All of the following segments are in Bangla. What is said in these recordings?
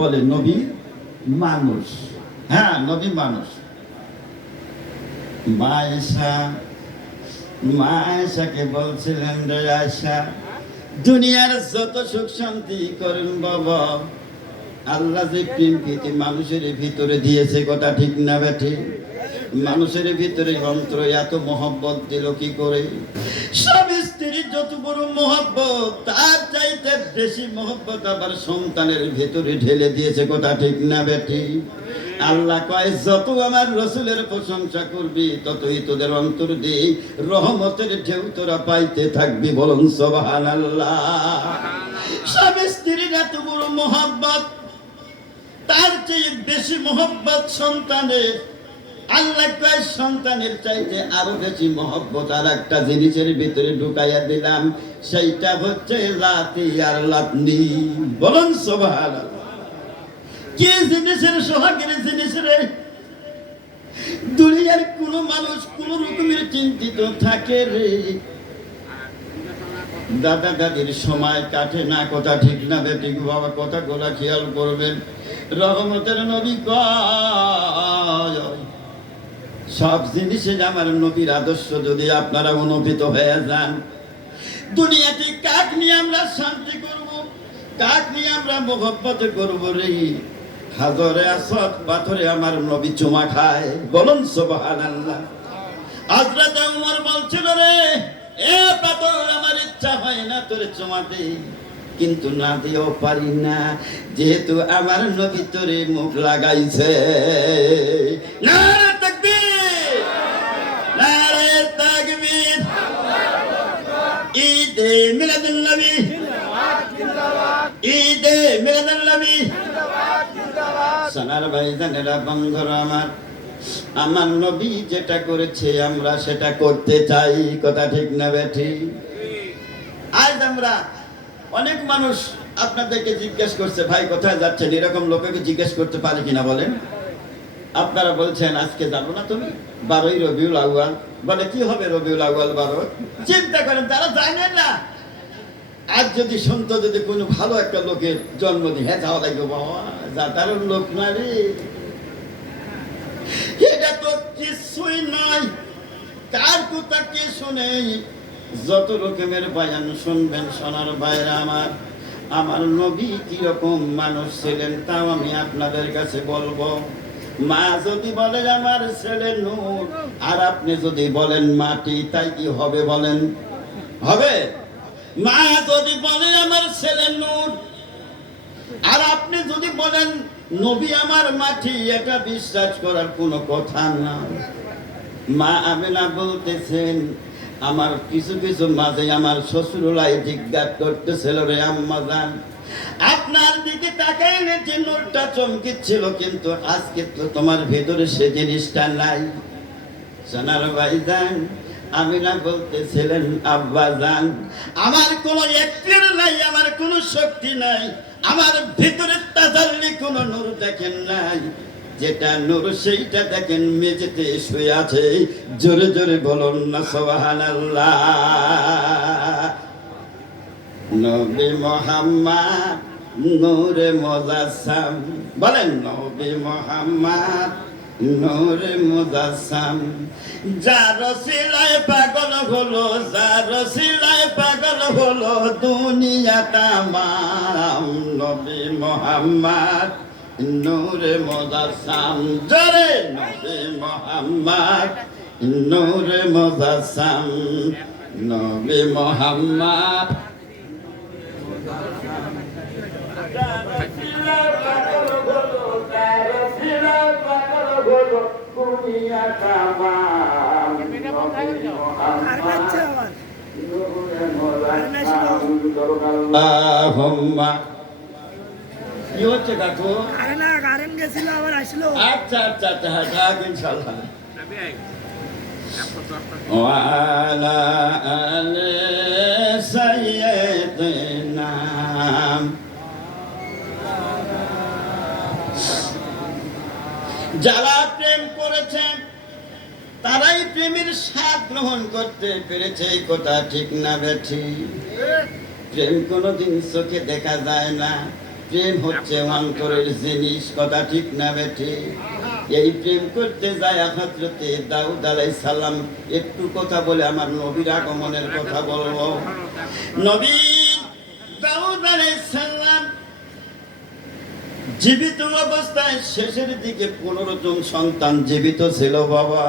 বলে নবী মানুষ। হ্যাঁ, নবী মানুষ। মা আয়েশাকে বলছিলেন, রে আয়েশা, দুনিয়ার যত সুখ শান্তি করেন বাবা, আল্লাহ যে প্রেম প্রীতি মানুষের ভিতরে দিয়েছে, কথা ঠিক না বেঠি? মানুষের ভিতরে অন্তর এত মহব্বত দিল কি করে? স্বামী স্ত্রীর যত বড় মহব্বত, তার চাইতে বেশি মহব্বত আবার সন্তানের ভিতরে ঢেলে দিয়েছে, কথা ঠিক না বেঠি? আল্লাহ কয়, যত আমার রসুলের প্রশংসা করবি ততই তোদের অন্তর দিয়ে রহমতের ঢেউ তোরা পাইতে থাকবি। বলুন সুবহানাল্লাহ। স্বামী স্ত্রীর এত বড় মহব্বত, তার চেয়ে বেশি মহব্বত সন্তানের। আল্লাহ কয়, সন্তানের চাইতে আরো বেশি মহব্বত আর একটা জিনিসের ভিতরে ঢুকাইয়া দিলাম, সেইটা হচ্ছে লাতি আর লাতনি। বলুন সুবহানাল্লাহ। কি জিনিসের সোহাগের জিনিস রে? দুনিয়ার কোন মানুষ কোন রকমের চিন্তিত থাকে রে? দাদা দাদির সময় কাটে না, কথা ঠিক না বেঠিক বাবা? কথা গোলা খেয়াল করবেন। রহমতের নবী কয়, সব জিনিসে আমার নবীর আদর্শ যদি আপনারা অনুভূত হয়ে যান, দুনিয়াতে কাক নিয়ে আমরা শান্তি করব, কাক নিয়ে আমরা মহব্বত করব রে? হাজরে আসওয়াদ পাথরে আমার নবী চুমা খায়। বলুন সুবহানাল্লাহ। হযরত ওমর বলছিল, রে এ পাথর, আমার ইচ্ছা হয় না তোরে চুমাতে, কিন্তু না দিয়েও পারি না, যেহেতু আমার নবী তোরে মুখ লাগাইছে। নারে তাকবীর, নারে তাকবীর। ঈদে মিলাদুন নবী, ঈদে মিলাদুন নবী। সোনার ভাইজানেরা, বন্ধুরা আমার, আমার নবী যেটা করেছে আমরা সেটা করতে চাই, কথা ঠিক না বেঠি? আজ আমরা অনেক মানুষ আপনাদেরকে জিজ্ঞেস করছে, ভাই কোথায় যাচ্ছেন? এরকম লোককে জিজ্ঞেস করতে পারে কিনা বলেন? আপনারা বলছেন আজকে যাবো না, তুমি 12ই রবিউল আউয়াল। বলে কি হবে রবিউল আউয়াল 12? চিন্তা করেন, তারা জানেন না। আজ যদি শুনতো যদি কোনো ভালো একটা লোকের জন্মদিন, হ্যাঁ যাওয়া লাগবে বাবা, যা তার লোক না রে, এটা তো কিছুই নয়। কার কথা কে শুনে? যত রকমের বয়ান শুনবেন সোনার ভাইরা আমার, আমার নবী কিরকম মানুষ ছিলেন তাও আমি আপনাদের কাছে বলবো। মা যদি বলে আমার ছেলে নূর, আর আপনি যদি বলেন মাটি, তাই কি হবে বলেন? হবে? মা যদি বলেন আমার ছেলে নূর, আর আপনি যদি বলেন নবী আমার মাটি, এটা বিশ্বাস করার কোনো কথা না। মা আমেনা বলতেছেন, আমার কিছু কিছু মাঝে আমার শ্বশুরাই জিজ্ঞাসা করতেছিল, রে আম্মা জান, আপনার দিকে তাকাইলে যে নূরটা চমকিচ্ছিল, কিন্তু আজকে তো তোমার ভেতরে সে জিনিসটা নাই। সোনার ভাইজান, আমিনা বলতেছিলেন, আব্বা জান, আমার কোনো এক্তিয়ার নাই, আমার কোনো শক্তি নাই, আমার ভিতরে তাজাল্লি কোনো নূর দেখেন নাই। যেটা নূর সেইটা দেখেন মেঝেতে শুয়ে আছে। জোরে জোরে বলুন না সুবহানাল্লাহ। নবী মুহাম্মদ নূরে মুজাসসাম। বলেন নবী মুহাম্মদ নূরে মুজাসসাম। যার সিলায় পাগল হলো, যার সিলায় পাগল হলো দুনিয়া তামাম। নবী মুহাম্মদ নূরে মুজাসসাম। জোরে নবী মুহাম্মদ নূরে মুজাসসাম। নবী মুহাম্মদ কি হচ্ছে কাকু? আচ্ছা আচ্ছা আচ্ছা, হ্যাঁ ইনশাআল্লাহ। ওয়ালা আলে সাইয়্যিদিনা। যারা প্রেম করেছেন তারাই প্রেমের স্বাদ গ্রহণ করতে পেরেছে, কথা ঠিক না বেঠি? প্রেম কোনোদিন চোখে দেখা যায় না, প্রেম হচ্ছে অন্তরের জিনিস, কথা ঠিক না বেঠে? এই প্রেম করতে যায় হযরতে দাউদ আলাইহিস সালাম। একটু কথা বলে আমার নবীর আগমনের কথা বলবো। নবী দাউদ আলাইহিস সালাম জীবিত অবস্থায় শেষের দিকে 15 জন সন্তান জীবিত ছিল বাবা।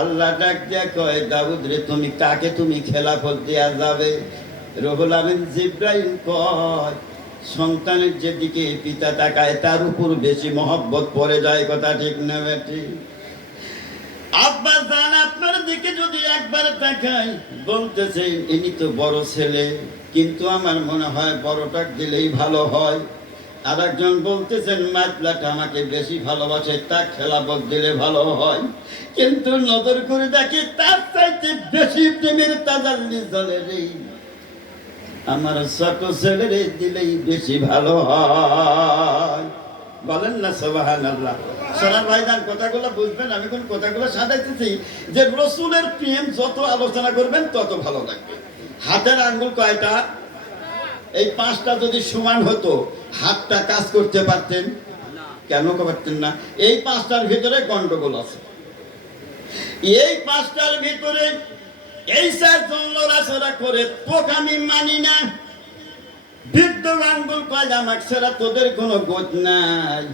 আল্লাহ ডাক দিয়া কয়, দাউদ রে, তুমি কাকে তুমি খেলাফত দেয়া যাবে? রুহুল আমিন জিবরাইল কয়, সন্তানের যেদিকে পিতা তাকায় তার উপর বেশি মহব্বত পড়ে যায়, কথা ঠিক না বেটি? আব্বা জান আপনার দিকে যদি একবার তাকাই, বলতেছে ইনি তো বড় ছেলে, কিন্তু আমার মনে হয় বড়টা দিলেই ভালো হয়। আর একজন বলতেছেন মাতলাটা আমাকে বেশি ভালোবাসে, তা খেলাফত দিলে ভালো হয়। কিন্তু নজর করে দেখি তার চাইতে বেশি প্রেমের তাজাল্লি জ্বলে রে আমার ছোট ছেলেরে দিলেই বেশি ভালো হয়। বলেন না সুবহানাল্লাহ। সোনার ভাইজান কথাগুলো বুঝবেন, আমি কোন কথাগুলো সাজাইতেছি যে রসুলের প্রেম যত আলোচনা করবেন তত ভালো লাগবে। হাতের আঙ্গুল কয়টা? এই 5টা যদি সমান হতো হাতটা কাজ করতে পারতেন? কেন পারতেন না? এই 5টার ভিতরে গন্ডগোল আছে। এই 5টার ভিতরে এই 4জন লড়াচড়া করে তোকে আমি মানি না। বৃদ্ধ আঙ্গুল কয় আমাকে ছাড়া তোদের কোনো গোদ নাই।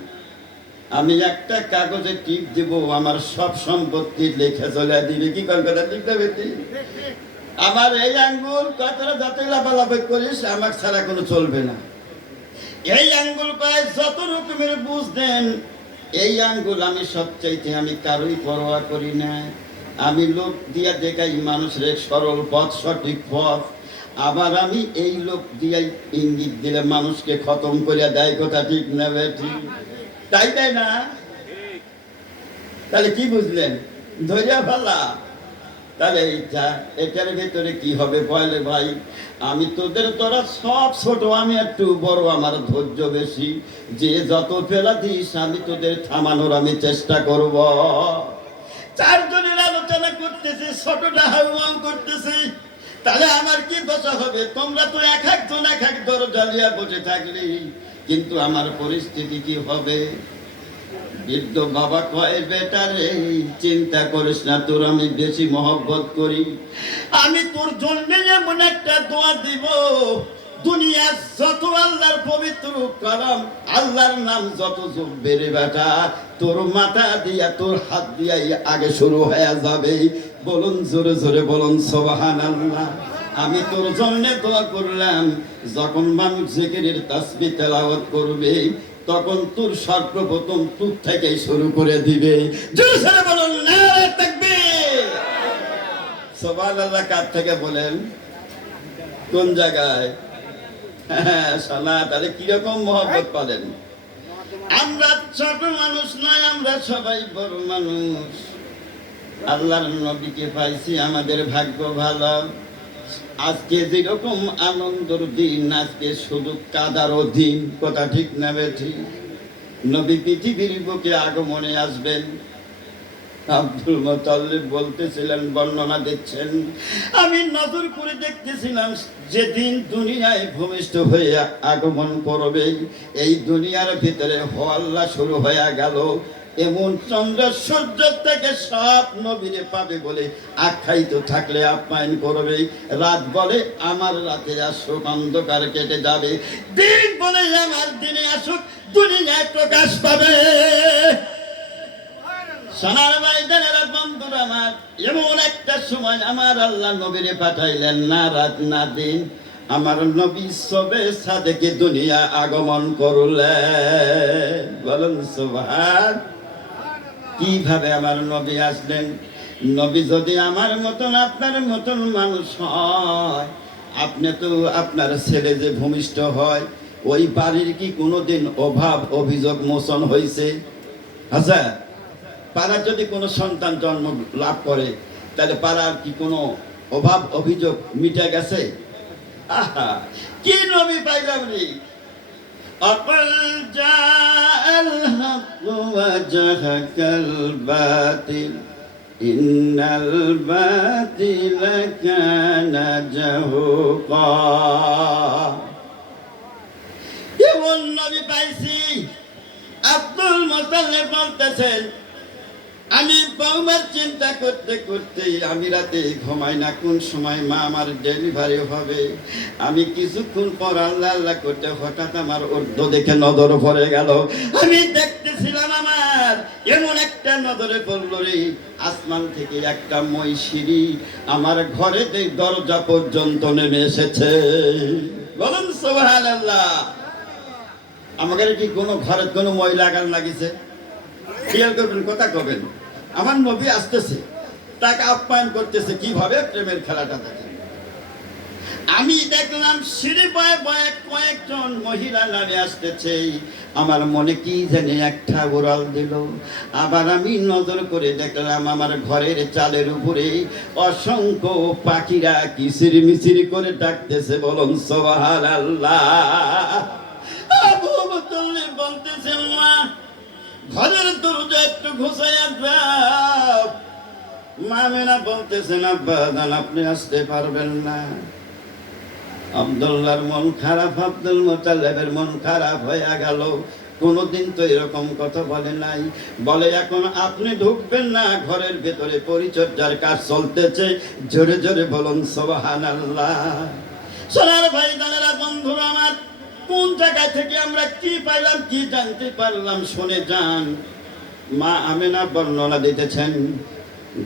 আমি একটা কাগজে টিপ দিব, আমার সব সম্পত্তি লেখা চলে দিবে। কি কথা ঠিক না বেটি? আমার এই আঙ্গুল কতটা যতই লাফালাফি করিস আমাকে ছাড়া কোনো চলবে না। এই আঙ্গুল কয় যত রকমের বুঝ দেন, এই আঙ্গুল আমি সবচাইতে আমি কারোই পরোয়া করি না। আমি লোক দিয়া দেখাই মানুষের সরল পথ, সঠিক পথ। আবার আমি এই লোক দিয়াই ইঙ্গিত দিলে মানুষকে খতম করিয়া দেয়, কথা ঠিক না বেটি? তাই তাই না? তাহলে কি বুঝলেন? ধৈর্য ভালা। তাহলে এটার ভেতরে কি হবে বলে ভাই? আমি তোদের তোরা সব ছোট, আমি একটু বড়, আমার ধৈর্য বেশি। যে যত ফেলা দিস আমি তোদের থামানোর আমি চেষ্টা করব। 4 জনের আলোচনা করতেছে, ছোটটা হাউমাউ করতেছে। তাহলে আমার কি দশা হবে? তোমরা তো এক একজন এক এক দরজা লিয়া বসে থাকলি, কিন্তু আমার পরিস্থিতি কি হবে? বৃদ্ধ বাবা কয়, বেটা রে চিন্তা করিস না, তোর আমি বেশি মহব্বত করি। আমি তোর জন্য এমন একটা দোয়া দিব, দুনিয়ার যত আল্লাহর পবিত্র কালাম, আল্লাহর নাম যত জপবে রে বেটা, তোর মাথা দিয়া তোর হাত দিয়াই আগে শুরু হয়ে যাবে। বলুন জোরে জোরে বলুন সুবহানাল্লাহ। আমি তোর জন্য দোয়া করলাম, যখন মানুষ জিকিরের তাসবিহ তেলাওয়াত করবে তখন তোর সর্বপ্রথম তুর থেকেই শুরু করে দিবে। জোরে জোরে বলুন নারে তাকবীর। সুবহানাল্লাহ কার থেকে বলেন? কোন জায়গায়? শালা, তাহলে কিরকম মহব্বত পালেন? আমরা ছোট মানুষ নয়, আমরা সবাই বড় মানুষ। আল্লাহর নবীকে পাইছি, আমাদের ভাগ্য ভালো। আজকে যেরকম আনন্দের দিন, আজকে শুধু কাদারও দিন, কথা ঠিক না বেঠি? নবী পৃথিবীর বুকে আগমনে আসবেন। আব্দুল মুতাল্লিব বলতেছিলেন, বর্ণনা দিচ্ছেন, আমি নজর করে দেখতেছিলাম যেদিন দুনিয়ায় ভূমিষ্ঠ হয়ে আগমন করবে, এই দুনিয়ার ভিতরে হল্লা শুরু হয়ে গেল। এমন চন্দ্র সূর্য থেকে সব নবীরে পাবে বলে আখ্যায়িত থাকলে আপ্যায়ন করবে। রাত বলে আমার রাতে আসুক, অন্ধকার কেটে যাবে। দিন বলে আমার দিনে আসুক, দুনিয়ায় প্রকাশ পাবে। সোনার ভাইজানেরা, বন্ধুরা আমার, এমন একটা সময় আমার আল্লাহ নবীরে পাঠাইলেন, না রাত না দিন, আমার নবী সবে সাদেকে দুনিয়া আগমন করলেন। বলুন সুবহান। কিভাবে আমার নবী আসলেন? নবী যদি আমার মতন আপনার মতন মানুষ হয়, আপনি তো আপনার ছেলে যে ভূমিষ্ঠ হয়, ওই বাড়ির কি কোনোদিন অভাব অভিযোগ মোচন হয়েছে? আচ্ছা, পাড়ার যদি কোনো সন্তান জন্ম লাভ করে, তাহলে পাড়ার কি কোনো অভাব অভিযোগ মিটে গেছে? আহা, কি নবী পাইলাম রে! أقل جاء الحق وزهق الباطل إن الباطل كان زهوقا। এমন মুতাল্লিব বলতেছেন, আমি বৌমার চিন্তা করতে করতে আমি রাতে ঘুমাই না, কোন সময় মা আমার ডেলিভারি হবে। আমি কিছুক্ষণ পর আল্লাহ আল্লাহ করতে হঠাৎ আমার উর্ধ্ব দেখে নজর পড়ে গেল। আমি দেখতেছিলাম, আমার এমন একটা নজরে পড়ল রে, আসমান থেকে একটা মই সিঁড়ি আমার ঘরে দরজা পর্যন্ত নেমে এসেছে। বলুন সুবহানাল্লাহ। আমাদের কি কোনো ঘরে কোনো মই লাগান লাগিছে? খেয়াল করবেন, কথা কবেন। আমার নবী আসতেছে, তাকে আপ্যায়ন করতেছে, কিভাবে প্রেমের খেলাটা দেখেন। আমি দেখলাম সিঁড়ি বয়ে বয়ে কয়েকজন মহিলা নামে আসতেছে। আমার মনে কি জানি একটা উড়াল দিল। আবার আমি নজর করে দেখলাম আমার ঘরের চালের উপরে অসংখ্য পাখিরা কিচির মিচির করে ডাকতেছে। বলুন সুবহানাল্লাহ। আবু মুতাল্লিব বলতেছেন, মা ঘরের দরজা একটু ঘুষাইয়া দাও। মা আমিনা বলতেছেন, আব্বা জান আপনি আসতে পারবেন না। আব্দুল্লাহর মন খারাপ, আব্দুল মুতাল্লিবের মন খারাপ হয়ে গেল। কোনদিন তো এরকম কথা বলে নাই। বলে, এখন আপনি ঢুকবেন না, ঘরের ভেতরে পরিচর্যার কাজ চলতেছে। জোরে জোরে বলুন সুবহানাল্লাহ। সোনার ভাই দানেরা, বন্ধুরা আমার, কোন জায়গা থেকে আমরা কি পাইলাম, কি জানতে পারলাম, শুনে যান। মা আমিনা বর্ণনা দিতেছেন,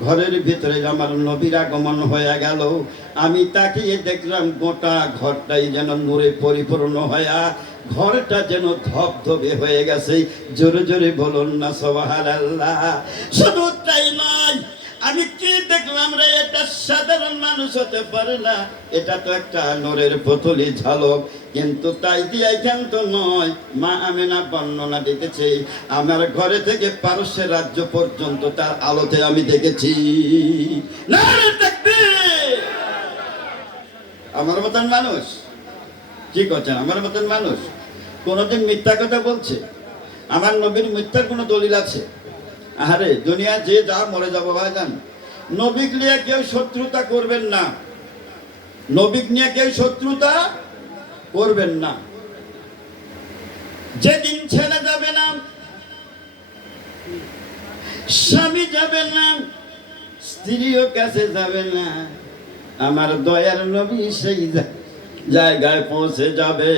ঘরের ভিতরে আমার নবীর আগমন হয়ে গেল। আমি তাকিয়ে দেখলাম গোটা ঘরটাই যেন নূরে পরিপূর্ণ হয়ে, ঘরটা যেন ধবধবে হয়ে গেছে। জোরে জোরে বলুন না সুবহানাল্লাহ। শুধু তাই নয়, আমি কি দেখলাম রে, এটা সাধারণ মানুষ হতে পারে না, এটা তো একটা নূরের পুতুলি ঝালক। কিন্তু তাই দিয়ে ক্ষান্ত নয়, মা আমিনা বর্ণনা দিতেছে, আমার ঘরে থেকে পারস্যের রাজ্য পর্যন্ত তার আলোতে আমি দেখেছি। নারে তাকবীর। আমার মতন মানুষ কি করছেন? আমার মতন মানুষ কোনদিন মিথ্যা কথা বলছে? আমার নবীর মিথ্যার কোনো দলিল আছে? আরে দুনিয়া যে যা মরে যাবো ভাইজান। নবীক নিয়ে কেউ শত্রুতা করবেন না, নবীক নিয়ে কেউ শত্রুতা করবেন না। যেদিন ছেলে যাবে না, স্বামী যাবে না, স্ত্রীও কাছে যাবে না, আমার দয়ার নবী সেই জায়গায় পৌঁছে যাবে।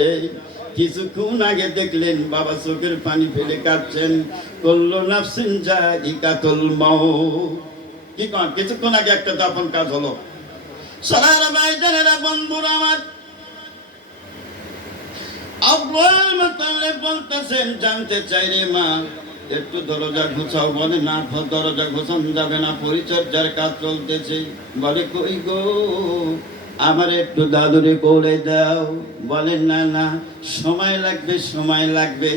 কিছুক্ষণ আগে দেখলেন বাবা চোখের পানি ফেলে কাঁদছেন, কুল্লু নাফসিন যায়িকাতুল মাউত। কি কোন? কিছুক্ষণ আগে একটা দাফন কাজ হলো। সোনার ভাইজানেরা, বন্ধুরা আমার, আব্দুল মুতাল্লিব বলতেছেন, জানতে চাই রে মা, একটু দরজা ঘুচাও। বলে, না দরজা ঘুচানো যাবে না, পরিচর্যার কাজ চলতেছে। বলে, কই গো, আমার একটু দাদুরে কোলে দাও। বলেন, না না, সময় লাগবে, সময় লাগবে।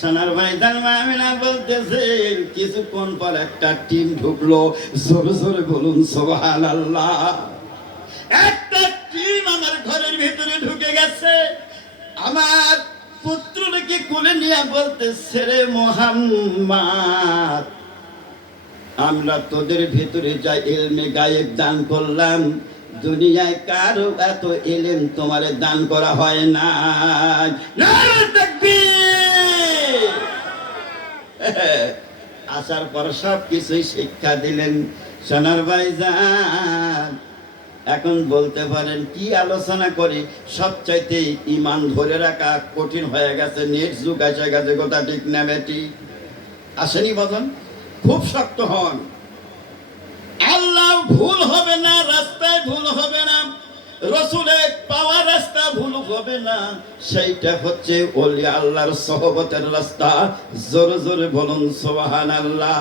সোনার ভাই মা আমিনা বলতেছে, কিছুক্ষণ পর একটা টিম ঢুকলো। জোরে জোরে বলুন সুবহানাল্লাহ। একটা টিম আমার ঘরের ভিতরে ঢুকে গেছে। আমার পুত্রকে কোলে নিয়ে বলতেছে, রে মুহাম্মদ, আমরা তোদের ভিতরে যা ইলমে গায়েব দান করলাম, দুনিয়ায় কারো এত ইলম তোমারে দান করা হয় না। নারে তাকবীর। আসার পর সব কিছুই শিক্ষা দিলেন। সোনার ভাইজান, এখন বলতে পারেন কি আলোচনা করি? সবচাইতে ইমান ধরে রাখা কঠিন হয়ে গেছে, নেট যুগ এসে গেছে। কথা ঠিক না বেটি? আসেনি বলেন? খুব শক্ত হন। আল্লাহ ভুল হবে না, রাস্তায় ভুল হবে না, রসুলের পাওয়া রাস্তা ভুল হবে না। সেইটা হচ্ছে ওলি আল্লাহর সহবতের রাস্তা। জোরে জোরে বলুন সুবহানাল্লাহ।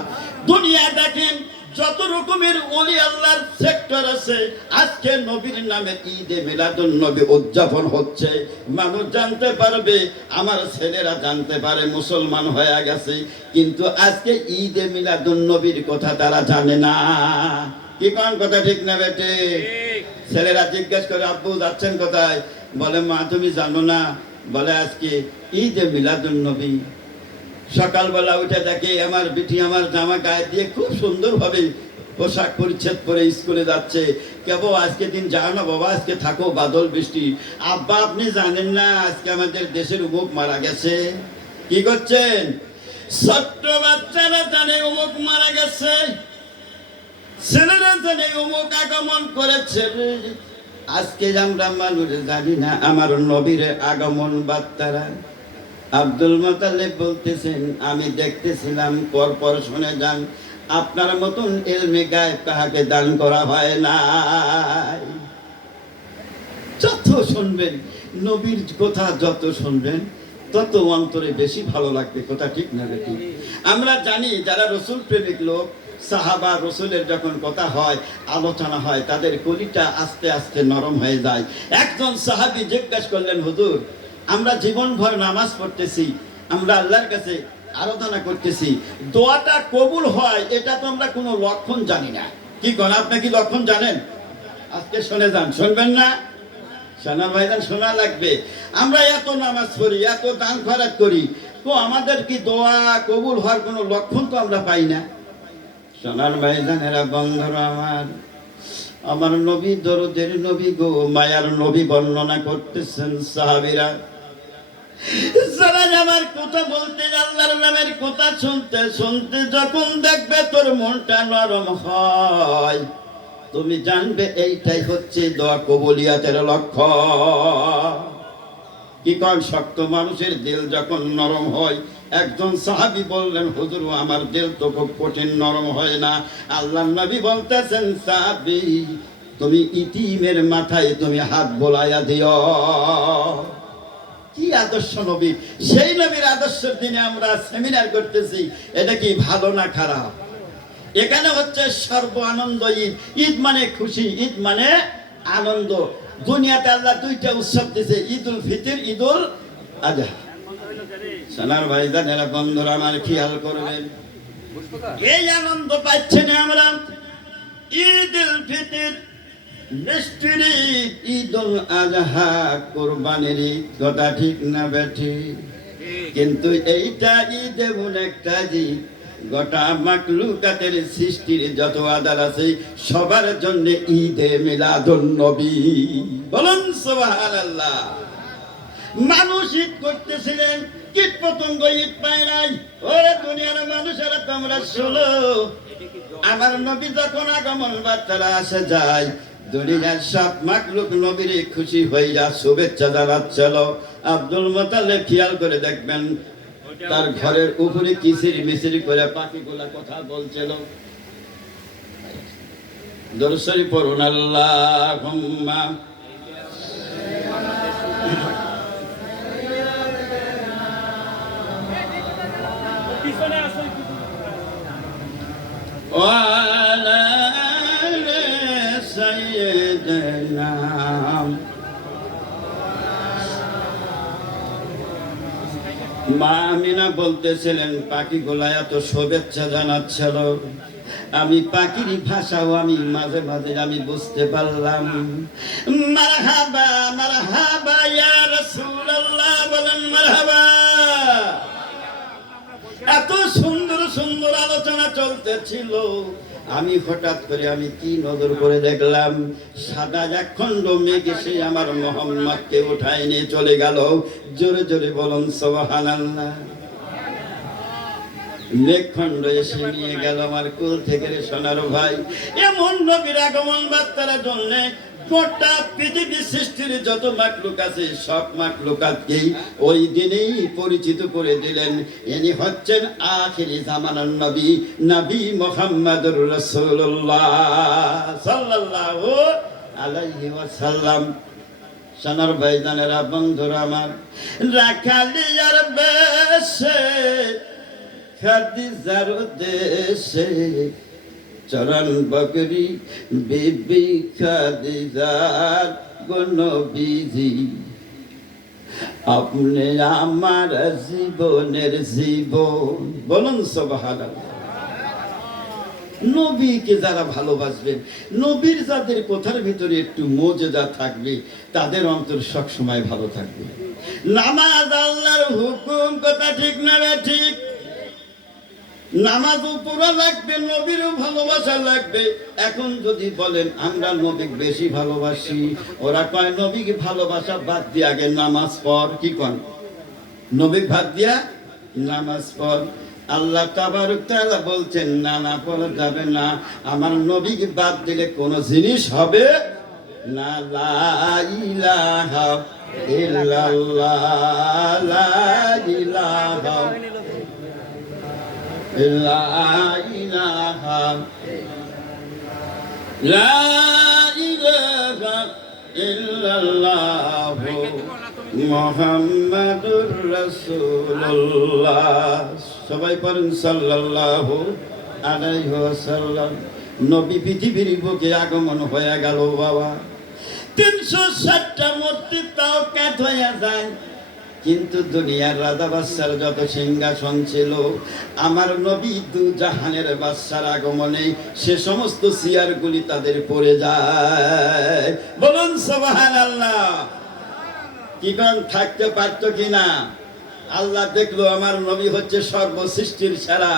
দুনিয়া দেখেন যত রকমের ওলি আল্লাহর সেক্টর আছে, আজকে নবীর নামে ঈদে মিলাদুন নবী উদযাপন হচ্ছে। মানুষ জানতে পারবে, আমার ছেলেরা জানতে পারে মুসলমান হয়ে গেছে, কিন্তু আজকে ঈদে মিলাদুন নবীর কথা তারা জানে না। কি কোন কথা ঠিক না বেটে? ছেলেরা জিজ্ঞেস করে, আব্বু যাচ্ছেন কোথায়? বলে, মা তুমি জানো না? বলে, আজকে ঈদে মিলাদুন নবী। সকালবেলা উঠে দেখে আমার বিটি আমার জামা গায়ে দিয়ে খুব সুন্দরভাবে পোশাক পরিচ্ছদ পরে স্কুলে যাচ্ছে। কেবল আজকে দিন যাও না বাবা, আজকে থাকো, বাদল বৃষ্টি। আব্বা আপনি জানেন না আজকে আমাদের দেশের উমুক মারা গেছে। কি করছেন? ছোট্ট বাচ্চারা জানে অমুক মারা গেছে, ছেলেরা জানে অমুক আগমন করেছে। আজকে আমরা মানুষ জানি না আমার নবীর আগমন বার্তারা। আব্দুল মুতাল্লিব বলতেছেন, আমি দেখতেছিলাম, পর শুনে যান, আপনার মতন ইলমে গায়েব কাহাকে দান করা হয় না। যত শুনবেন নবীর কথা, যত শুনবেন তত অন্তরে বেশি ভালো লাগবে। কথা ঠিক না বেটি? আমরা জানি যারা রসুল প্রেমিক লোক, সাহাবা রসুলের যখন কথা হয়, আলোচনা হয়, তাদের কলিটা আস্তে আস্তে নরম হয়ে যায়। একজন সাহাবী জিজ্ঞাসা করলেন, হুজুর, আমরা জীবনভর নামাজ পড়তেছি, আমরা আল্লাহর কাছে আরাধনা করতেছি, দোয়াটা কবুল হয় এটা তো আমরা কোনো লক্ষণ জানি না। কি করেন, আপনি কি লক্ষণ জানেন? আজকে শুনে যান, শুনবেন না? শোনা ভাইজান, শোনা লাগবে। আমরা এত নামাজ পড়ি, এত দান খয়রাত করি, তো আমাদের কি দোয়া কবুল হওয়ার কোনো লক্ষণ তো আমরা পাই না। সোনার ভাইজানেরা, বন্ধুরা আমার, আমার নবী দরদের নবী গো, মায়ার নবী বর্ণনা করতেছেন সাহাবীরা। যারা আমার কথা বলতে, আল্লাহর নামের কথা শুনতে শুনতে যখন দেখবে তোর মনটা নরম হয়, তুমি জানবে এইটাই হচ্ছে দোয়া কবুলিয়াতের লক্ষ্য। কি কোন, শক্ত মানুষের দিল যখন নরম হয়। একজন সাহাবী বললেন, হুজুর, আমার দিল তো খুব কঠিন, নরম হয় না। আল্লাহর নবী বলতেছেন, সাহাবী, তুমি ইতিমের মাথায় তুমি হাত বোলাইয়া দিও। কি আদর্শ নবী! সেই নবীর আদর্শের দিনে আমরা সেমিনার করতেছি, এটা কি ভালো না খারাপ? এখানে হচ্ছে সর্ব আনন্দ ঈদ। ঈদ মানে খুশি, ঈদ মানে আনন্দ। দুনিয়াতে আল্লাহ দুইটা উৎসব দিয়েছে, ঈদুল ফিতর, ঈদুল আজহা। সোনার ভাইজানেরা, বন্ধুরা আমার, খেয়াল করবেন, এই আনন্দ পাচ্ছি না আমরা। ঈদুল ফিতর মিষ্টির ঈদ, ঈদুল আজহা কোরবানির ঈদ। কথা ঠিক না বেঠি? কিন্তু এইটা ঈদ এমন একটা ঈদ, গোটা মাখলুকাতের সৃষ্টির যত আদার আছে সবার জন্য ঈদে মিলাদুন নবী। বলুন সুবহানাল্লাহ। মানুষ ঈদ করতেছিলেন, কীট পতঙ্গ ঈদ পায় নাই। ওরে দুনিয়ার মানুষেরা, তোমরা শোনো, আমার নবী যখন আগমন বার্তারা আসে যায়, দুনিয়ার সব মাখলুক নবীর খুশি হইয়া শুভেচ্ছা জানাচ্ছিল। আব্দুল মুতাল্লিব খেয়াল করে দেখবেন, তার ঘরের উপরে কিচির মিচির করে পাখিগুলা কথা বলছিল। দরুদ শরীফ পড়ুন, আল্লাহুম্মা ওয়া আলা সাইয়্যিদিনা। মা আমিনা বলতেছিলেন, পাখিগুলা এত শুভেচ্ছা জানাচ্ছিল, আমি পাখির ভাষাও আমি মাঝে মাঝে আমি বুঝতে পারলাম। মারহাবা মারহাবা ইয়া রাসূলুল্লাহ, বলেন মারহাবা। এত সুন্দর সুন্দর আলোচনা চলতেছিল, আমি হঠাৎ করে আমি কি নজর করে দেখলাম, সাদা এক খণ্ড মেঘ এসে আমার মোহাম্মদকে উঠায় নিয়ে চলে গেল। জোরে জোরে বলুন সুবহানাল্লাহ। মেঘখণ্ড এসে নিয়ে গেল আমার কুল থেকে রে সোনার ভাই। এমন নবীর আগমন বার্তার জন্য গোটা পৃথিবী সৃষ্টির যত মাখলুক আছে সব মাখলুকাতকেই ওই দিনেই পরিচিত করে দিলেন, ইনি হচ্ছেন আখিরি জামানার নবী, নবী মুহাম্মদুর রাসূলুল্লাহ সাল্লাল্লাহু আলাইহি ওয়াসাল্লাম। সোনার ভাইজানেরা, বন্ধুরা আমার, রাখালিয়ার বেশে খাদিজার দেশে চরণ বকরি বিবি খাদিজার নবীজি, আপনি আমার জীবনের জীবন। বলুন সুবহানাল্লাহ। নবীকে যারা ভালোবাসবেন, নবীর যাদের কথার ভিতরে একটু মর্যাদা থাকবে, তাদের অন্তর সব সময় ভালো থাকবে। নামাজ আল্লাহর হুকুম, কথা ঠিক না ঠিক? নামাজও পড়া লাগবে, নবীরও ভালোবাসা লাগবে। এখন যদি বলেন আমরা নবীকে বেশি ভালোবাসি, ওরা কয় নবীকে ভালোবাসা বাদ দিয়ে আগে নামাজ পড়। কি কন? নবীকে বাদ দিয়া নামাজ পড়। আল্লাহ তাবারক তাআলা বলছেন না না পড়া যাবে না, আমার নবীকে বাদ দিলে কোনো জিনিস হবে না। লা ইলাহা ইল্লাল্লাহ, লা ইলাহা, লা ইলাহা, লা ইলাহা ইল্লাল্লাহ মুহাম্মাদুর রাসূলুল্লাহ। সবাই পড়েন সাল্লাল্লাহু আলাইহি ওয়াসাল্লাম। নবী পৃথিবীর বুকে আগমন হয়ে গেল বাবা। 360টা মূর্তি তাও কাঠ হয়ে যায়, কিন্তু দুনিয়ার রাজা বাদশার যত সিংহাসন ছিল, আমার নবী দু জাহানের বাদশার আগমনে সে সমস্ত চেয়ারগুলি তাদের পড়ে যায়। বলুন সুবহানাল্লাহ। কি কোন থাকতে পারত কিনা? আল্লাহ দেখলো আমার নবী হচ্ছে সর্বসৃষ্টির সেরা,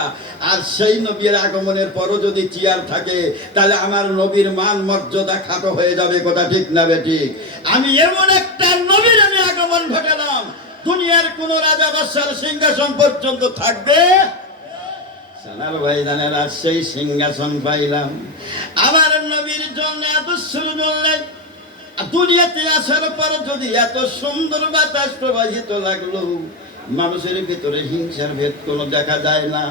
আর সেই নবীর আগমনের পরও যদি চেয়ার থাকে তাহলে আমার নবীর মান মর্যাদা খাটো হয়ে যাবে। কথা ঠিক না বেঠিক? আমি এমন একটা নবীর আমি আগমন ঘটালাম, দুনিয়ার কোন রাজা বাদশার সিংহাসন পর্যন্ত থাকবে। সোনার ভাইজানেরা, সেই সিংহাসন পাইলাম। আমার নবীর জন্য এত সুন্দর, দুনিয়াতে আসার পর যদি এত সুন্দর বাতাস প্রবাহিত লাগলো, মানুষের ভিতরে হিংসার ভেদ কোনো দেখা যায় না,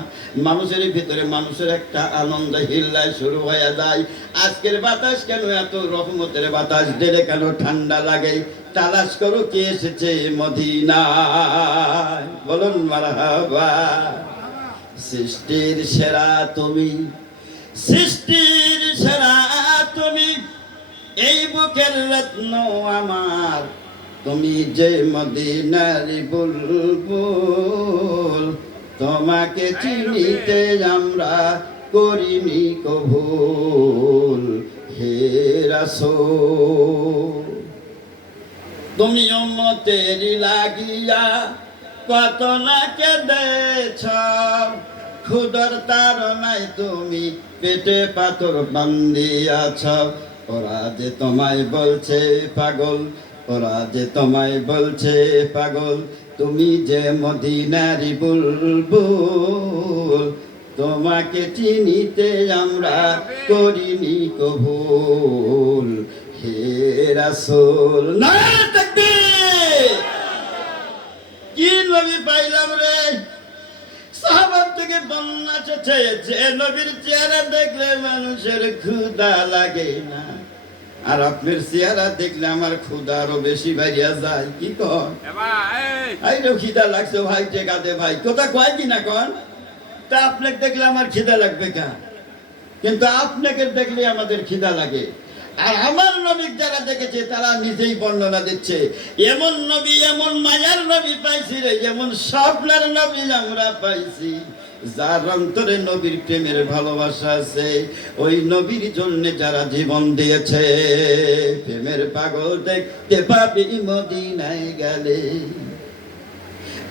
মানুষের ভিতরে মানুষের একটা আনন্দ হিল্লায় শুরু হয়ে যায়। আজকের বাতাস কেন এত রহমতের বাতাস, দিলে কেন ঠান্ডা লাগে? তালাশ করো কে এসেছে মদিনায়। বলুন মারহাবা। সৃষ্টির সেরা তুমি, সৃষ্টির সেরা তুমি, এই বুকের রত্ন আমার, তুমি যে মদিনার বুলবুল, তোমাকে চিনিতে আমরা করিনি কবুল। হে রাসূল, তুমি উম্মতের লাগিয়া কত না কেঁদেছ, ক্ষুধার তাড়নায় তুমি পেটে পাথর বান্ধিয়াছ। ওরা যে তোমায় বলছে পাগল, ওরা যে তোমায় বলছে পাগল, তুমি যে মদিনারি বুলবুল, তোমাকে চিনিতে আমরা করিনি কবুল। হে রাসূল। নারে তাকবীর। কি নবী পাইলাম রে! সাহাবার থেকে বর্ণনা আছে যে নবীর চেহারা দেখলে মানুষের ক্ষুধা লাগে না, আর আপনার চেহারা দেখলে আমার ক্ষুধা আরো বেশি বাড়িয়া যায়। কি কন? আইরো খিদা লাগছে ভাই, টেকাতে ভাই, কথা কয় কিনা কন? তা আপনাকে দেখলে আমার খিদা লাগবে কেন? কিন্তু আপনাকে দেখলে আমাদের খিদা লাগে। আর আমার নবী যারা দেখেছে তারা নিজেই বর্ণনা দিচ্ছে, এমন নবী, এমন মায়ার নবী পাইছি রে, এমন স্বপ্নের নবী আমরা পাইছি, যার অন্তরে নবীর প্রেমের ভালোবাসা আছে। ওই নবীর জন্য যারা জীবন দিয়েছে, প্রেমের পাগল দেখতে পাবি মদিনায় গেলে।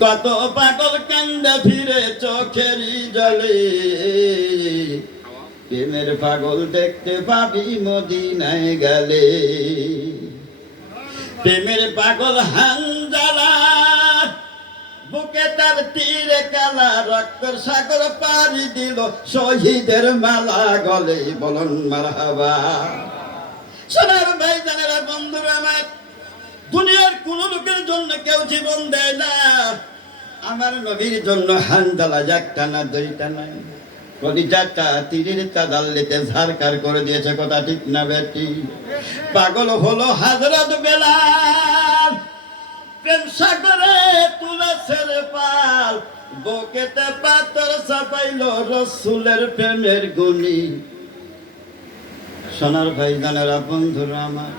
কত পাগল কান্দে ফিরে চোখেরই জলে, প্রেমের পাগল দেখতে পাবি মদিনায় গেলে। প্রেমের পাগল হানজালা, বুকে তার তীরে কালা, রক্তের সাগর পাড়ি দিল, শহীদের মালা গলে। বলুন মারহাবা। সোনার ভাইজানেরা, বন্ধুরা আমার, দুনিয়ার কোন লোকের জন্য কেউ জীবন দেয় না, আমার নবীর জন্য হানজালা একটা না দুইটা নাই, কলিজাটা তীরের তাদাল্লিতে ঝারকার করে দিয়েছে। কথা ঠিক না বেটি? পাগল হলো হযরত বেলাল, প্রেম সাগরে তুলেছে পাল, বুকেতে পাথর চাপাইলো রাসূলের প্রেমের গুণী। সোনার ভাইজানেরা, বন্ধুরা আমার,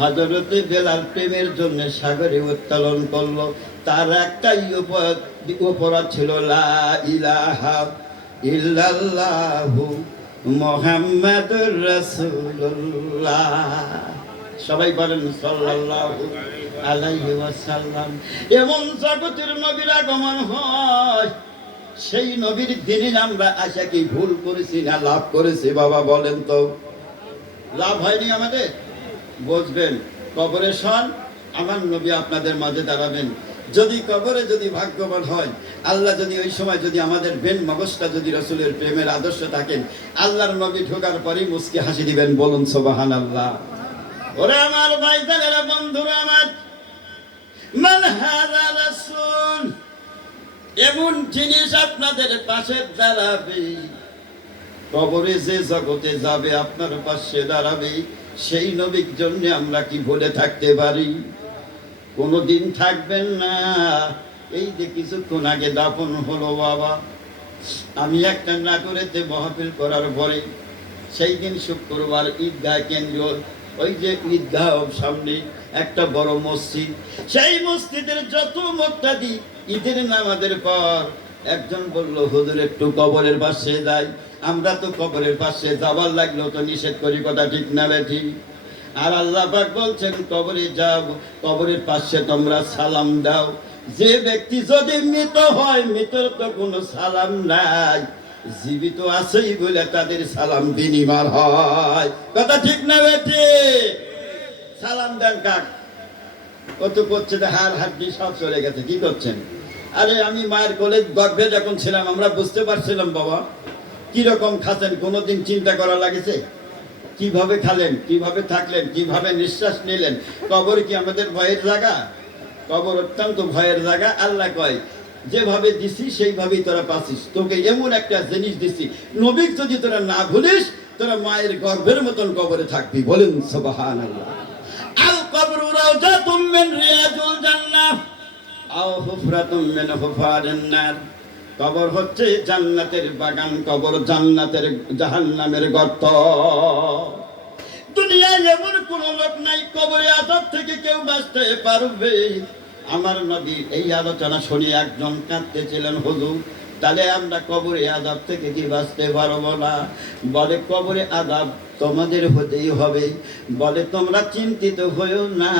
হযরত বেলাল প্রেমের জন্য সাগরে উত্তোলন করলো। তার একটাই অপরাধ ছিল, লা ইলাহা ইল্লাল্লাহু মুহাম্মাদুর রাসূলুল্লাহ। সবাই বলেন সাল্লাল্লাহু আলাইহি ওয়াসাল্লাম। এমন জগতের নবীর আগমন হয়, সেই নবীর দিনে আমরা আশা কি ভুল করেছি না লাভ করেছি? বাবা বলেন তো, লাভ হয়নি আমাদের? বুঝবেন, কবরে শোন আমার নবী আপনাদের মাঝে দাঁড়াবেন, যদি কবরে যদি ভাগ্যবান হয়, আল্লাহ যদি ওই সময় যদি আমাদের বেন মগজটা যদি রসুলের প্রেমের আদর্শ থাকেন, আল্লাহর নবী ঢোকার পরেই মুস্কি হাসি দিবেন, বলুন সুবহানাল্লাহ। ওরে আমার ভাইজানেরা, বন্ধুরা আমার, মান হাযা রাসূল, এমন জিনিস আপনাদের পাশে দাঁড়াবে, কবরে যে জগতে যাবে আপনার পাশে দাঁড়াবে, সেই নবীর জন্য আমরা কি ভুলে থাকতে পারি? কোনদিন থাকবেন না। এই যে কিছুক্ষণ আগে দাফন হলো বাবা, আমি একটা নাটোরেতে মাহফিল করার পরে সেই দিন শুক্রবার ঈদগাহ কেন্দ্র, ওই যে ঈদগাহ সামনে একটা বড় মসজিদ, সেই মসজিদের যত মুক্তাদি ঈদের নামাজের পর একজন বলল, হুজুর একটু কবরের পাশে যাই। আমরা তো কবরের পাশে যাবার লাগলো তো নিষেধ করি, কথা ঠিক না বেঠি? আর আল্লাহ পাক বলছেন কবরে যাও, কবরের পাশে তোমরা সালাম দাও। যে ব্যক্তি যদি মৃত হয়, মৃতর তো কোনো সালাম নাই, জীবিত আছেই বলে তাদের সালাম বিনিময় হয়, কথা ঠিক না বেঠি? সালাম দেন কাক? কত করছে, হাড় হাড্ডি সব চলে গেছে, কি করছেন? আরে আমি মায়ের কোলে গর্ভে যখন ছিলাম আমরা বুঝতে পারছিলাম বাবা কিরকম খাচ্ছেন, কোনোদিন চিন্তা করা লাগেছে? কিভাবে খালেন, কিভাবে থাকলেন, কিভাবে নিঃশ্বাস নিলেন? কবর কি আমাদের ভয়ের জায়গা? কবর অত্যন্ত ভয়ের জায়গা। আল্লাহ কয়, যেভাবে দিছি সেইভাবেই তোরা পাচ্ছিস, তোকে এমন একটা জিনিস দিছি, নবীকে যদি তোরা না ভুলিস, তোরা মায়ের গর্ভের মতন কবরে থাকবি, বলেন সুবহানাল্লাহ। আল কবরু রাউযাতুম মিন রিয়াদিল জান্নাহ আও হুফরাতুম মিন হুফারিন নার। কবর হচ্ছে জান্নাতের বাগান, কবর জান্নাতের জাহান্নামের গর্ত। দুনিয়ায় এমন কোন লোক নাই কবরে আযাব থেকে কেউ বাঁচতে পারবে। আমার নবী এই আলোচনা শুনে একজন কাঁদতেছিলেন, হুজুর তাহলে আমরা কবরে আযাব থেকে কি বাঁচতে পারবো না? বলে, কবরে আযাব তোমাদের হতেই হবে। বলে, তোমরা চিন্তিত হইও না।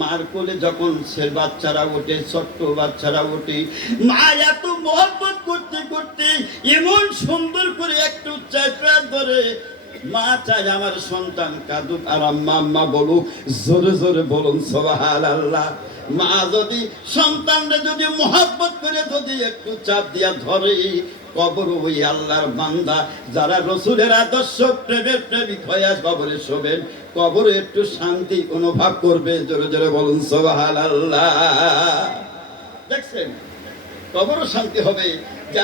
মার কোলে যখন সে বাচ্চারা ওঠে, ছোট্ট বাচ্চারা ওঠে, মা এত মহব্বত করতে করতে এমন সুন্দর করে একটু চাপড়া ধরে, মা চাই আমার সন্তান কাঁদুক আর আম্মা আম্মা বলুক, জোরে জোরে বলুন সুবহানাল্লাহ। মা যদি সন্তানরা যদি মহব্বত করে যদি একটু চাপ দিয়া ধরে, কবর ওই আল্লাহর বান্দা যারা রসুলের আদর্শ প্রেমের প্রেমিক হয়ে কবরে শোবেন, কবরে একটু শান্তি অনুভব করবে, জোরে জোরে বলুন সুবহানাল্লাহ। দেখছেন, কবরও শান্তি হবে।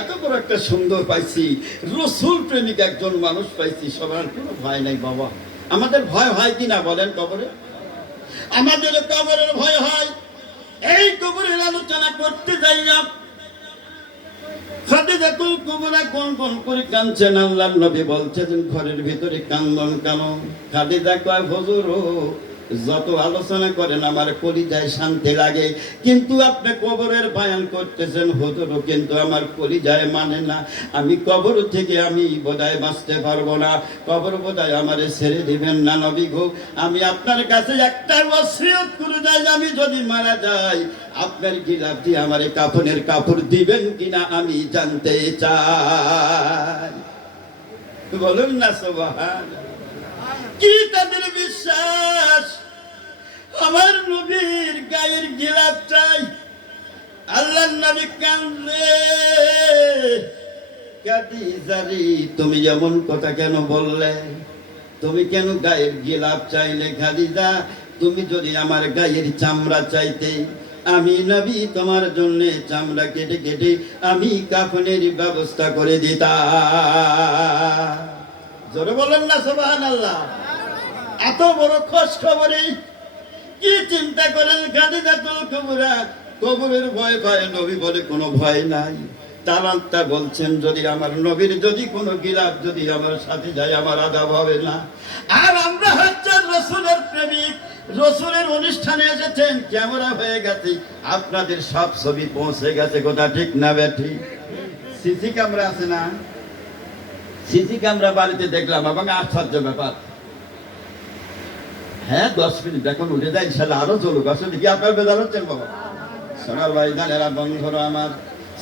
এত বড় একটা সুন্দর পাইছি, রসুল প্রেমিক একজন মানুষ পাইছি, সবার কোনো ভয় নাই বাবা। আমাদের ভয় হয় কি না বলেন কবরে? আমাদের কবরের ভয় হয়। এই কবরের আলোচনা করতে যাই না, খাদিজাতুল কুবরা কোন কোন করে কাঁদছেন। আল্লাহর নবী বলছেন, ঘরের ভিতরে কান্দন কেন? খাদিজা কয়, হুজুর যত আলোচনা করেন আমার কলিজায় শান্তি লাগে, কিন্তু আপনি কবরের বয়ান করতেছেন হুজুর, কিন্তু আমার কলিজায় মানে না। আমি কবর থেকে আমি বোধহয় বাঁচতে পারবো না, কবর বোধহয় আমারে ছেড়ে দিবেন না নবী গো। আমি আপনার কাছে একটা ওসিয়ত করে যাই, আমি যদি মারা যাই আপনার গিলাফ দিয়ে আমার কাফনের কাপড় দিবেন কিনা আমি জানতে চাই। বলুন না সুবহানাল্লাহ। কি তাদের বিশ্বাস, আমার নবীর গায়ের গিলাফ চাই। আল্লাহর নবী কান্দে, খাদিজারি তুমি এমন কথা কেন বললে? তুমি কেন গায়ের গিলাফ চাইলে? খাদিজা, তুমি যদি আমার গায়ের চামড়া চাইতে, আমি নবী তোমার জন্য চামড়া কেটে কেটে আমি কাফনের ব্যবস্থা করে দিতাম। জোরে বলেন না সুবহানাল্লাহ। এত বড় খোঁজ খবরে কি চিন্তা করেন খাদিজাতুল কুবরা? কবরের ভয় পায়, নবী বলে কোনো ভয় নাই। তালান্তা বলছেন, যদি আমার নবীর যদি কোনো গিলাফ যদি আমার সাথে যায় আমার আযাব হবে না। আর আমরা হচ্ছে রসুলের প্রেমিক, রসুলের অনুষ্ঠানে এসেছেন, ক্যামেরা হয়ে গেছে, আপনাদের সব ছবি পৌঁছে গেছে, কথা ঠিক না বেঠি? সিসি ক্যামেরা আছে না? সিসি ক্যামেরা বাড়িতে দেখলাম এবং আশ্চর্য ব্যাপার। হ্যাঁ 10 মিনিট এখন উঠে যায়, ইনশাল্লাহ আরো চলুক। আসলে কি আপনার বেজার হচ্ছেন বাবা? সোনার ভাইজান এরা বন্ধুরা আমার,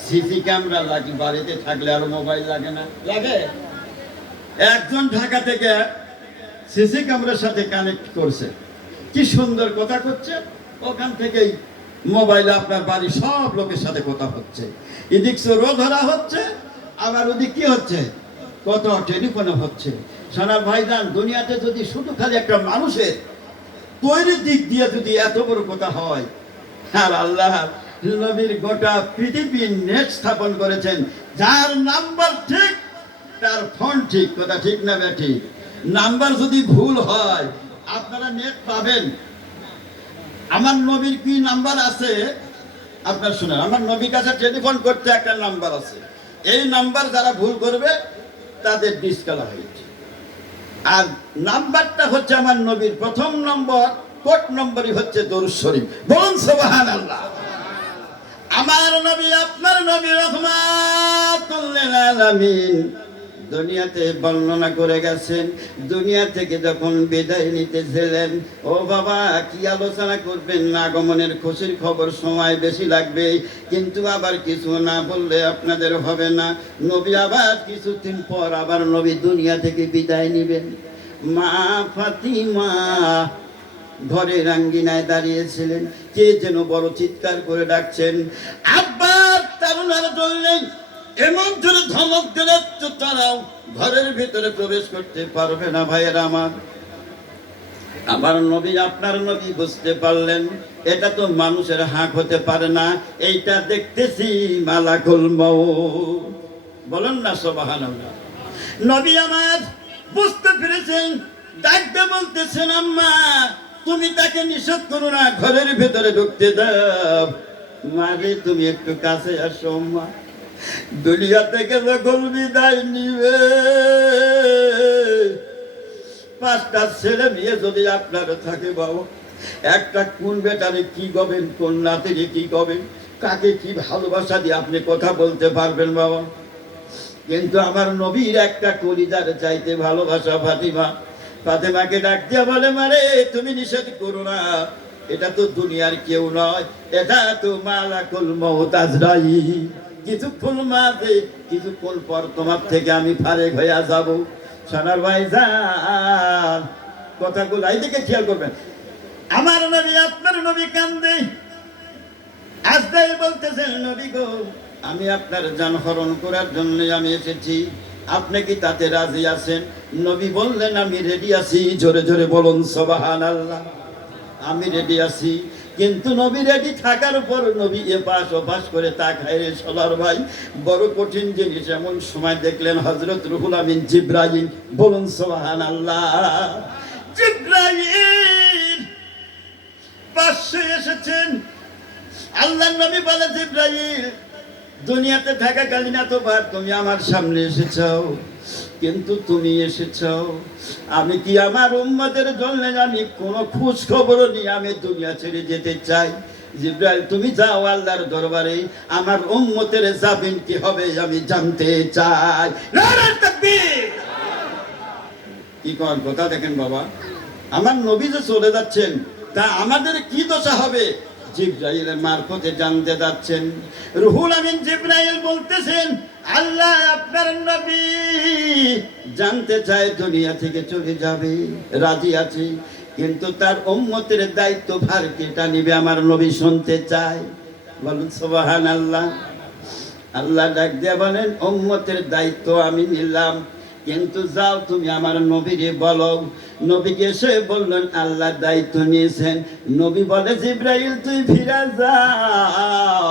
সিসি ক্যামেরা লাগে বাড়িতে থাকলে আর মোবাইল লাগে না? লাগে। একজন ঢাকা থেকে সিসি ক্যামেরার সাথে কানেক্ট করছে, কি সুন্দর কথা করছে, ওখান থেকেই মোবাইলে আপনার বাড়ি সব লোকের সাথে কথা হচ্ছে, এদিক চোরও ধরা হচ্ছে, আবার ওদিক কি হচ্ছে, কত টেলিফোনে হচ্ছে। সোনার ভাইজান, দুনিয়াতে যদি শুধু খালি একটা মানুষের তৈরির দিক দিয়ে যদি এত বড় কথা হয়, আর আল্লাহ নবীর গোটা পৃথিবীর নেট স্থাপন করেছেন, যার নাম্বার ঠিক তার ফোন ঠিক, কথা ঠিক না ঠিক? নাম্বার যদি ভুল হয় আপনারা নেট পাবেন। আমার নবীর কি নাম্বার আছে আপনার শুনেন, আমার নবীর কাছে টেলিফোন করতে একটা নাম্বার আছে, এই নাম্বার যারা ভুল করবে তাদের ডিসকালা হয়েছে। আর নাম্বারটা হচ্ছে আমার নবীর প্রথম নম্বর, কোড নম্বরই হচ্ছে দরুদ শরীফ। বলুন সুবহানাল্লাহ। আমার নবী আপনার নবী রাহমাতুল লিল আলামিন দুনিয়াতে বর্ণনা করে গেছেন, দুনিয়া থেকে যখন বিদায় নিতেছিলেন, ও বাবা কি আলোচনা করবেন, আগমনের খুশির খবর সময় বেশি লাগবে, কিন্তু আবার কিছু না বললে আপনাদের হবে না। নবী আবার কিছুদিন পর আবার নবী দুনিয়া থেকে বিদায় নিবেন। মা ফাতিমা ঘরের আঙ্গিনায় দাঁড়িয়েছিলেন, কে যেন বড় চিৎকার করে ডাকছেন, আব্বার তারুণার চললেন। এমন জোরে ধমক দিলে তারাও ঘরের ভিতরে প্রবেশ করতে পারবে না। ভাইয়েরা আমার নবী আপনার নবী বুঝতে পারলেন এটা তো মানুষের হাঁক হতে পারে না, এইটা দেখতেছি মালাকুল মউত। বলেন না সুবহানাল্লাহ। নবী আমার বুঝতে পেরেছেন, ডাকতে বলতেছেন, আম্মা তুমি তাকে নিষেধ করো না, ঘরের ভিতরে ঢুকতে দাও। মারে তুমি একটু কাছে আসো মা, দুনিয়া থেকে যখন বিদায় নিবে, পাঁচটা ছেলে মেয়ে যদি আপনার থাকে বাবা, একটা কোন বেটারে কি গবেন, কোন নাতিরে কি গবেন, কাকে কি ভালোবাসা দিয়ে আপনি কথা বলতে পারবেন বাবা। কিন্তু আমার নবীর একটা কলিজার চাইতে ভালোবাসা ফাতিমা। ফাতেমাকে ডাক দিয়া বলে, মারে তুমি নিষেধ করো না, এটা তো দুনিয়ার কেউ নয়, এটা তো মালাকুল মউত আজরাইল। কিছুক্ষণ মাঝে কিছুক্ষণ পর তোমার থেকে আমি ফারেক হইয়া যাব। সোনার ভাইজান কথাগুলো এইদিকে খেয়াল করবেন। আমার নবী আপনার নবী কান্দে, আজরাইল বলতেছেন, নবী গো আমি আপনার জান হরণ করার জন্য আমি এসেছি, আপনি কি তাতে রাজি আছেন? নবী বললেন, আমি রেডি আছি। জোরে জোরে বলুন সুবহানাল্লাহ। আমি রেডি আছি। কিন্তু নবী রেডি থাকার উপর নবী এপাশ ওপাশ করে তাকায় রে সোলার ভাই, বড় কঠিন জিনিস। এমন সময় দেখলেন হযরত রুহুল আমিন জিবরাইল। বলুন সুবহানাল্লাহ। জিবরাইল পাশে এসেছেন। আল্লাহর নবী বলে, জিবরাইল দুনিয়াতে থাকাকালীন এতবার তুমি আমার সামনে এসেছো, কিন্তু তুমি এসেছো, আমি কি আমার উম্মতের জন্য আমি কোনো খোঁজ খবর নিয়ে আমি দুনিয়া ছেড়ে যেতে চাই। জিবরাইল তুমি যাও আল্লাহর দরবারে, আমার উম্মতের জাবিন কি হবে আমি জানতে চাই। নারে তাকবীর। কি কোন কথা দেখেন বাবা, আমার নবী যে চলে যাচ্ছেন তা আমাদের কি দশা হবে, জিবরাইলের মারফতে জানতে যাচ্ছেন। রুহুল আমিন জিবরাইল বলতেছেন, আল্লাহ আপনার নবী জানতে চায় দুনিয়া থেকে চলে যাবে, রাজি আছে, কিন্তু তার উম্মতের দায়িত্ব ভার কেটা নিবে আমার নবী শুনতে চায়। বলুন সুবহানাল্লাহ। আল্লাহ ডাক দিয়ে বলেন, উম্মতের দায়িত্ব আমি নিলাম, কিন্তু যাও তুমি আমার নবীরে বলো। নবীকে এসে বললেন আল্লাহ দায়িত্ব নিয়েছেন। নবী বলে, জিবরাইল তুই ফিরে যাও।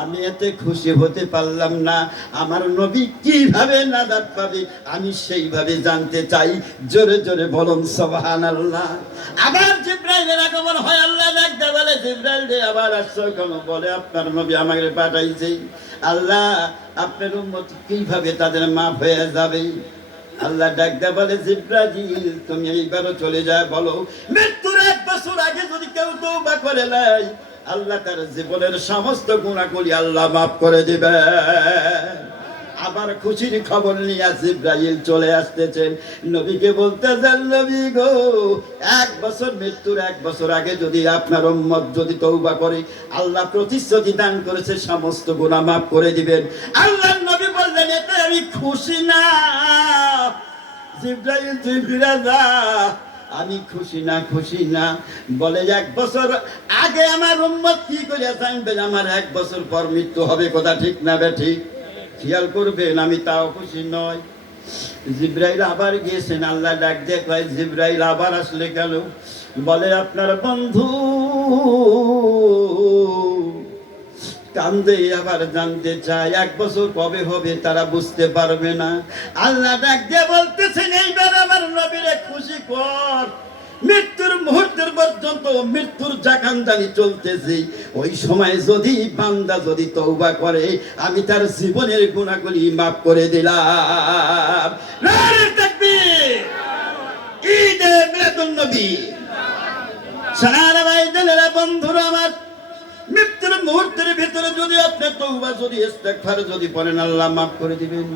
আমি এতে খুশি হতে পারলাম না, আমার নবী কিভাবে নাজাত পাবে আমি সেইভাবে জানতে চাই। জোরে জোরে বলুন সুবহানাল্লাহ। আবার জিবরাইলের আগমন হয়। আল্লাহ ডাকতে বলে, জিবরাইল রে আবার আসছো কেন? বলে, আপনার নবী আমাকে পাঠাইছে। আল্লাহ আপনার উম্মত কিভাবে তাদের মাফ হয়ে যাবে? আল্লাহ ডাকতে বলে, জিবরাইল তুমি এইবারও চলে যায় বলো, মৃত্যুর 1 বছর আগে যদি কেউ তওবা করে নাই, আল্লাহ তার জীবনের সমস্ত গুনাহগুলি আল্লাহ মাফ করে দিবে। আবার খুশির খবর নিয়ে জিবরাইল চলে আসতেছেন। নবীকে বলতেছেন, নবী গো 1 বছর, মৃত্যুর 1 বছর আগে যদি আপনার উম্মত যদি তওবা করে, আল্লাহ প্রতিশ্রুতি দান করেছে সমস্ত গুনাহ মাফ করে দিবেন। আল্লাহর নবী বললেন, এতে আমি খুশি না। জিবরাইল তুই ফিরে যা, আমি খুশি না বলে 1 বছর আগে আমার উম্মত কি করে জানবেন আমার 1 বছর পর মৃত্যু হবে, কথা ঠিক না বেঠিক? খেয়াল করবেন, আমি তাও খুশি নয়। জিব্রাইল আবার গিয়েছেন, আল্লাহ ডাক দিয়ে কয় জিব্রাইল আবার আসলে গেল, বলে আপনার বন্ধু কান্দে আবার জানতে চায় 1 বছর কবে হবে তারা বুঝতে পারবে না। আল্লাহ ডাক দিয়ে বলতেছেন এইবার আমার নবীরে খুশি কর, মৃত্যুর মুহূর্তের পর্যন্ত মৃত্যুর জাকানদানি চলতেছে, ওই সময় যদি বান্দা যদি তওবা করে আমি তার জীবনের গুনাহগুলি মাফ করে দিলাম। নারে তাকবীর, ঈদে মিলাদুন নবী। সারা ভাইদের বন্ধুরা আমার, মৃত্যুর মুহূর্তের ভিতরে যদি আপনি তওবা যদি ইস্তেগফার যদি পড়েন আল্লাহ মাফ করে দিবেন।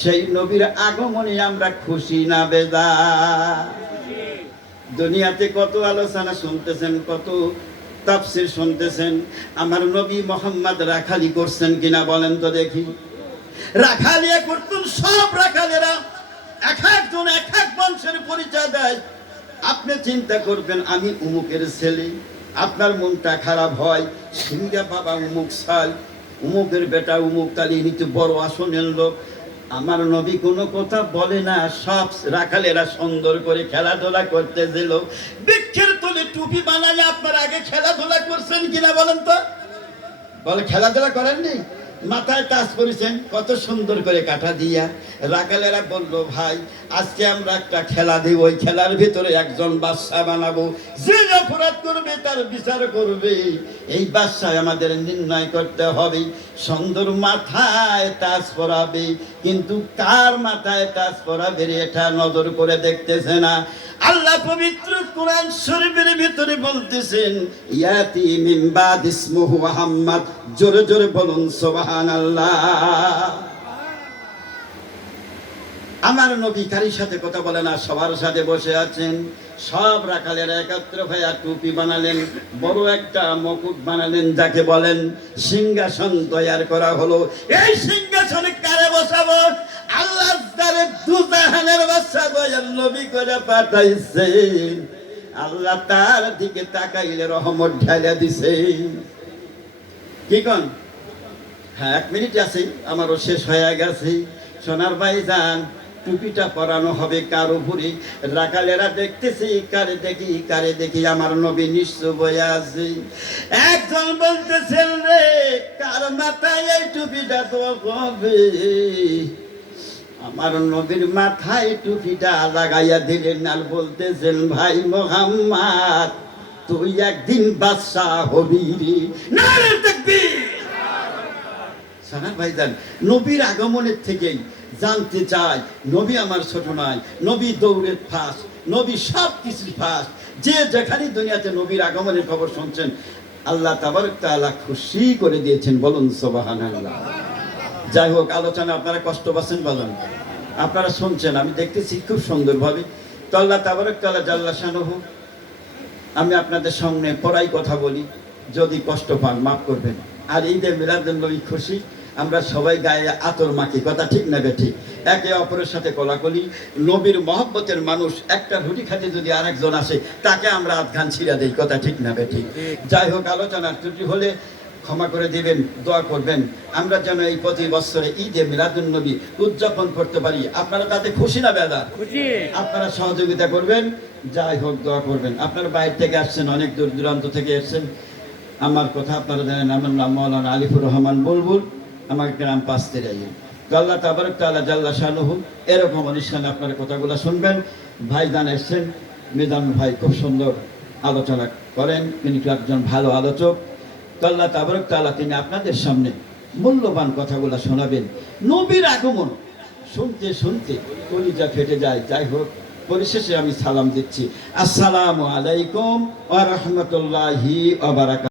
সেই নবীর আগমনে আমরা খুশি না বেজার? দুনিয়াতে কত আলোচনা শুনতেছেন, কত তাফসীর শুনতেছেন, আমার নবী মোহাম্মদ রাখালি করছেন কিনা বলেন তো দেখি? রাখালিয়া করতেন সব রাখালেরা, এক একজন এক এক বংশের পরিচয় দেয়। আপনি চিন্তা করবেন আমি উমুকের ছেলে, আপনার মনটা খারাপ হয়, সিঙ্গা বাবা উমুক সাল, উমুকের বেটা উমুক তালি নিতে বড় আসনের লোক। আমার নবী কোনো কথা বলে না, সব রাখালেরা সুন্দর করে খেলাধুলা করতে দিল। বৃক্ষের তলে টুপি বানালে আপনার আগে খেলাধুলা করছেন কিনা বলেন তো? বলে খেলাধুলা করেননি? মাথায় টাচ করেছেন কত সুন্দর করে কাটা দিয়া। রাখালেরা বলল ভাই আজকে আমরা একটা খেলা দিব, ওই খেলার ভিতরে একজন বাদশা বানাবো, যে অপরাধ করবে তার বিচার করবে, এই বাদশা আমাদের নির্ণয় করতে হবে। সুন্দর মাথায় টাচ পরাবে, কিন্তু কার মাথায় টাচ পরাবে এটা নজর করে দেখতেছে না। আল্লাহ পবিত্র কোরআন শরীফের ভিতরে বলতেছেন ইয়াতি মিন বাদ ইসমুহু মুহাম্মদ, জোরে জোরে বলুন সুবহানাল্লাহ। আমার নবী কারীর সাথে কথা বলে না, সবার সাথে বসে আছেন। সব রাখালেরা একত্র হয়ে টুপি বানালেন, বড় একটা মুকুট বানালেন, যাকে বলেন সিংহাসন তৈরি করা হলো। এই সিংহাসনে কারে বসাবো? আল্লাহ তারে দুজাহানের বাদশা দয়াল নবী করে পাঠাইছে। আল্লাহ তার দিকে তাকাইলে রহমত ঢাইলা দিছে। কি কোন? হ্যাঁ 1 মিনিট আছে, আমারও শেষ হয়ে গেছে। সোনার ভাইজান টুপিটা পরানো হবে কার উপরে? রাখালেরা দেখতেছি কারে দেখি আমার নবী নিশ্চয় বয়ে আছে। একজন বলতেছেন রে কার মাথায় এই টুপিটা তো হবে? আমার নবীর মাথায় টুপিটা লাগাইয়া দিলেন আর বলতেছেন ভাই মোহাম্মদ তুই একদিন বাদশা হবি রে। নারে তাকবীর। সানা ভাইজান নবীর আগমনের থেকেই জানতে চাই নবী আমার ছোট নয়, নবী দৌড়ের ফাঁস, নবী সব কিছুর ফাঁস। যে যেখানে দুনিয়াতে নবীর আগমনের খবর শুনছেন আল্লাহ তাবারক তাআলা খুশি করে দিয়েছেন, বলুন সুবহানাল্লাহ। যাই হোক, আলোচনা আপনারা কষ্ট পাচ্ছেন বলেন, আপনারা শুনছেন, আমি দেখতেছি খুব সুন্দরভাবে। তো আল্লাহ তাবারক তাআলা জাল্লা শানুহু, আমি আপনাদের সামনে পড়াই কথা বলি, যদি কষ্ট পান মাফ করবেন। আর ঈদে মিলাদুন নবী খুশি, আমরা সবাই গায়ে আতর মাখি, কথা ঠিক না বেঠিক? একে অপরের সাথে কোলাকুলি, নবীর মহব্বতের মানুষ একটা রুটি খাতে যদি আরেকজন আসে তাকে আমরা আধখান ছিঁড়া দেই, কথা ঠিক না বেঠিক? যাই হোক, আলোচনার ত্রুটি হলে ক্ষমা করে দিবেন, দোয়া করবেন, আমরা যেন এই প্রতি বছরে ঈদে মিলাদুন নবী উদযাপন করতে পারি। আপনারা তাতে খুশি না বেদা? আপনারা সহযোগিতা করবেন, যাই হোক দোয়া করবেন। আপনারা বাইরে থেকে আসছেন, অনেক দূর দূরান্ত থেকে এসছেন। আমার কথা আপনারা জানেন, আমার নাম মাওলানা আলিফুর রহমান বুলবুল, আমার গ্রাম পাঁচতেরাই। আল্লাহ তাবারক তাআলা জাল্লা শানুহু এরকম অনুষ্ঠানে আপনারা কথাগুলো শুনবেন। ভাইজান এসছেন, মিজান ভাই খুব সুন্দর আলোচনা করেন, তিনি একজন ভালো আলোচক। আল্লাহ তাবারক তাআলা তিনি আপনাদের সামনে মূল্যবান কথাগুলো শোনাবেন। নবীর আগমন শুনতে শুনতে কলিজা ফেটে যায়। যাই হোক, পরিশেষে আমি সালাম দিচ্ছি, আসসালামু আলাইকুম ওয়া রাহমাতুল্লাহি ওয়া বারাকাতুহু।